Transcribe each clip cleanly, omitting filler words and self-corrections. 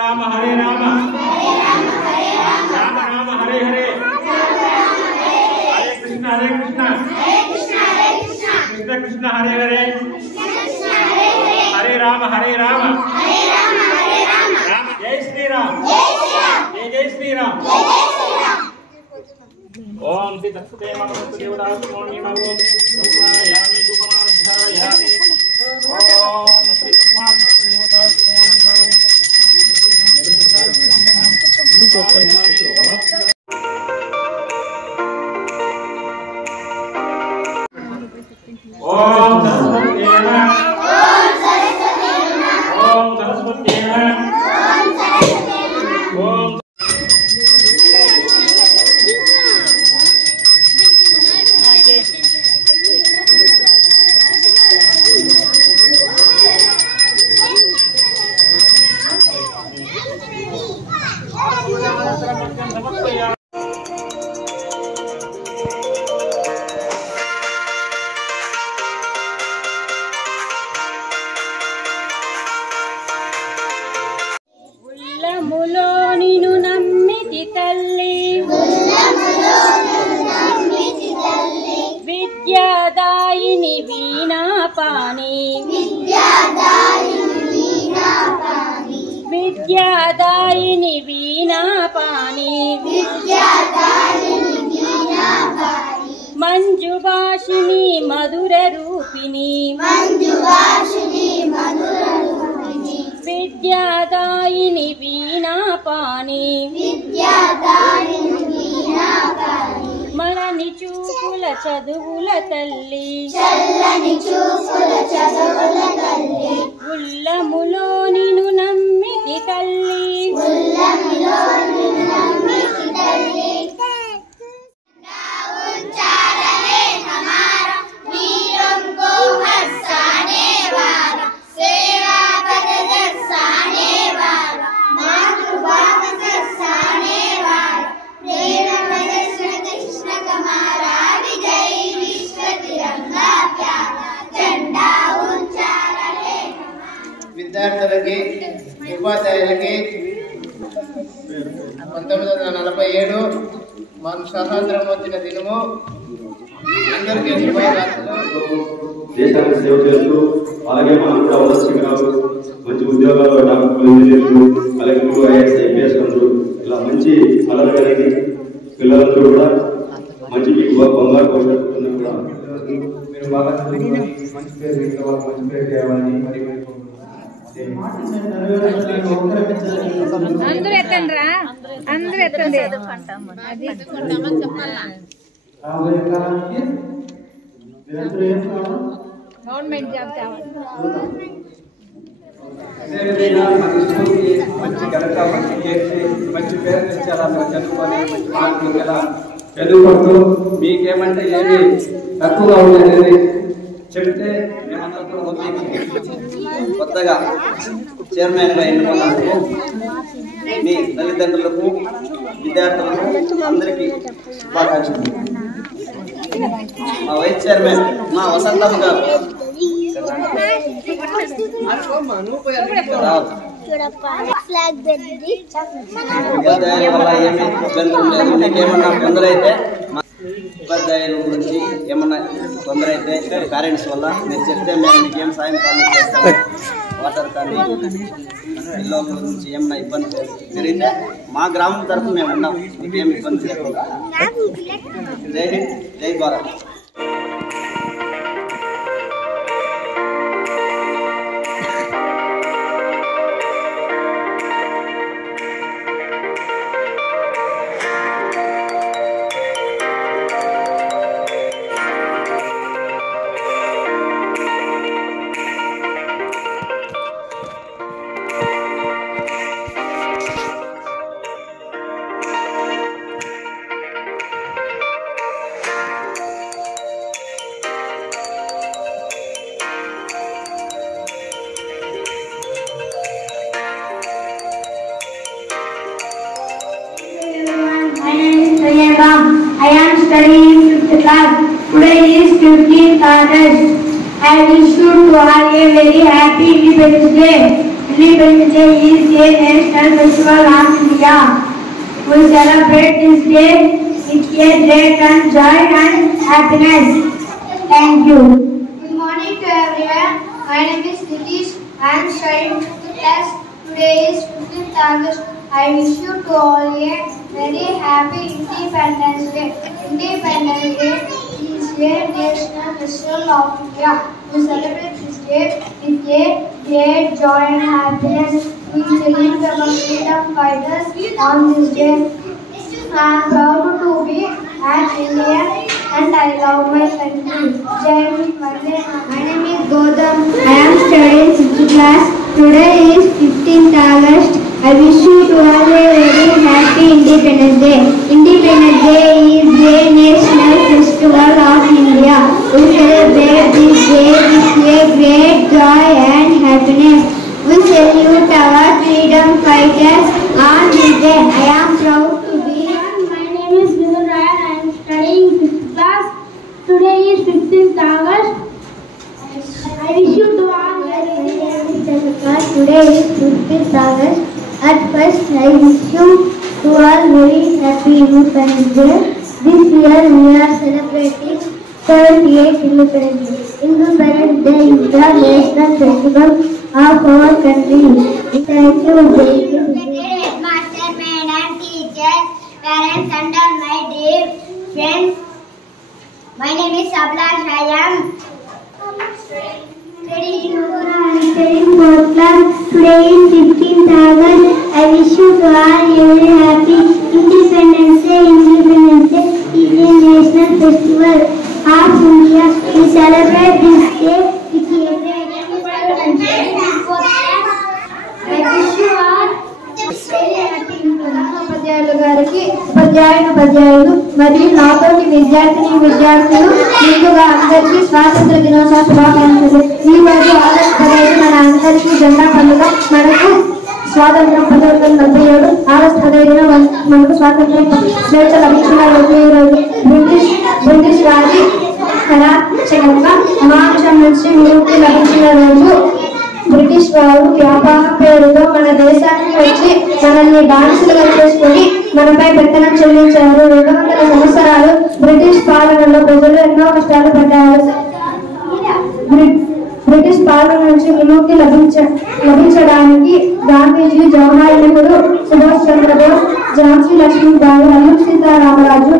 राम हरे राम राम राम हरे हरे हरे कृष्ण कृष्ण कृष्ण हरे हरे हरे राम राम जय श्री राम जय श्री राम। ओम श्री दत्ते मनोस्तु देवदास्मोनि नमो यामि धूपमाध्यायामि ओम श्री देवदास्मोनि नमो ओम सरस्वती ओम सरस्वती ओम विद्यादायिनी वीणापाणि विद्यादायिनी वीणापाणि मंजुभाषिणी मधुररूपिणी विद्यादायिनी वीणापाणि మలని చూపుల చదువుల తల్లి ఉల్లములో నిన్ను నమ్మితి తల్లి విద్యార్థులకి ఉపాధ్యాయులకి 1947 మన స్వాతంత్రం వచ్చిన దినము అందరికీ శుభాకాంక్షలు। దేశానికి సేవ చేస్తూ అలాగే మనం కూడా వలసీరాలు మంచి ఉద్యోగాల్లో డాక్టర్లు ఇంజనీర్లు కలెక్టర్లు ఐఏఎస్ ఐపీఎస్ ఇలా మంచి కళలు కలిగి పిల్లలందరూ కూడా మంచి మీకు బంగారు భవిష్యత్తు కూడా మీరు బాగా చదువుకొని మంచి పేరు ఇంట్లో వాళ్ళకి మంచి పేరు తేవాలని మరి అందరూ ఎత్తండి రా అందరూ ఎత్తండి గవర్నమెంట్ జాబ్ కావాలి మంచి కనుక మంచి చేసి మంచి పేరు తెచ్చారా చదువుకొని మంచి మార్కులు గల చదువుకుంటూ మీకేమంటే ఏమి తక్కువగా ఉండేది చెప్తే మేమందరూ కొత్తగా చైర్మన్గా ఎన్నుకున్నందుకు మీ తల్లిదండ్రులకు విద్యార్థులకు అందరికీ శుభాకాంక్షలు। మా వైస్ చైర్మన్ మా వసంతమ్మ గారు ఉపాధ్యాయుల వల్ల ఏమి ఇబ్బందులు లేదు, మీకేమన్నా తొందర అయితే ఉపాధ్యాయుల గురించి ఏమన్నా తొందర అయితే పేరెంట్స్ వల్ల మీరు చెప్తే మేము మీకేం సాయం కావాలి చేస్తాము। వాటర్ కానీ ఇళ్ళ గురించి ఏమన్నా ఇబ్బంది జరిగితే మా గ్రామం తరఫు మేము ఉన్నాం, మీకేం ఇబ్బంది లేకుండా। జై హింద్ జై Bharat. I am studying 5th class. Today is 15th August. I wish you to all a very happy Independence Day. Independence Day is a national festival of India. We celebrate this day with a great and joy and happiness. Thank you. Good morning to everyone. My name is Nitish. I am studying 5th class. Today is 15th August. I wish you to all a very happy Independence Day. Independence Day is a national festival of India. We celebrate this day with a great joy and happiness. We salute our freedom fighters on this day. I am proud to be an Indian and I love my country. Jai Hind, Vande Mataram. My name is Gautam. I am studying 6th class. Today is 15th August. I wish you to have a very happy Independence Day. Independence Day is a national festival of India. We celebrate this day with a great joy and happiness. We salute our freedom fighters on this day. I am proud to be. My name is Vidhu Ryan. I am studying 5th class. Today is 15th August. I wish you to all a very happy class. Today is 15th August. At first, I wish you to all very happy Independence Day. This year we are celebrating 38th Independence Day. Independence Day is the national festival of our country. Thank you, Headmaster, Madam, teachers, parents, and all my dear friends. My name is Ablash. I am studying 4th class. Today is 15th August. I wish you to all a very happy Independence Day. Independence Day is a national festival of India. We celebrate this day with a great I wish you all very happy ఉపాధ్యాయులు గారికి ఉపాధ్యాయులు మరియు నాతోటి విద్యార్థులు ముందుగా అందరికీ స్వాతంత్ర దినోత్సవ శుభాకాంక్షలు. ఈ రోజు ఆగస్టు 15 మన అందరికీ జెండా పండుగ. మనకు స్వాతంత్రం 1947 ఆగస్టు 15న మనకు స్వాతంత్రం స్వేచ్ఛ లభించిన రోజు ఈ రోజు. బ్రిటిష్ వారి కళాక్షణంగా అమాంశం నుంచి విముక్తి లభించిన రోజు. బ్రిటిష్ వారు వ్యాపార పేరుతో మన దేశానికి వచ్చి మనల్ని బానిసలుగా చేసుకుని మనపై పెత్తనం చెల్లించారు. 200 సంవత్సరాలు బ్రిటిష్ పాలనలో ప్రజలు ఎన్నో కష్టాలు పడ్డారు. బ్రిటిష్ పాలన నుంచి విముక్తి లభించడానికి గాంధీజీ, జవహర్లాల్ నెహ్రూ, సుభాష్ చంద్రబోస్, ఝాన్సీ లక్ష్మీబాయి, అల్లూరి సీతారామరాజు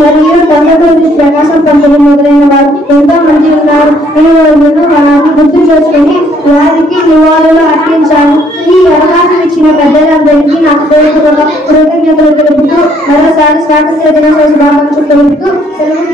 మరియు తండ్రి ప్రకాశం పంతులు మొదలైన వారు ఎంతో మంది ఉన్నారు. ఈ రోజును వాళ్ళని గుర్తు చేసుకుని వారికి నివాళులు అర్పించాలి. ఈ అవకాశం ఇచ్చిన పెద్దలందరికీ నాకు పూర్వక కృతజ్ఞతలు తెలుపుతూ మరోసారి స్వాతంత్ర దినోత్సవ శుభాకాంక్షలు తెలుపుతూ సెలవు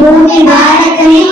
భూమి భారతని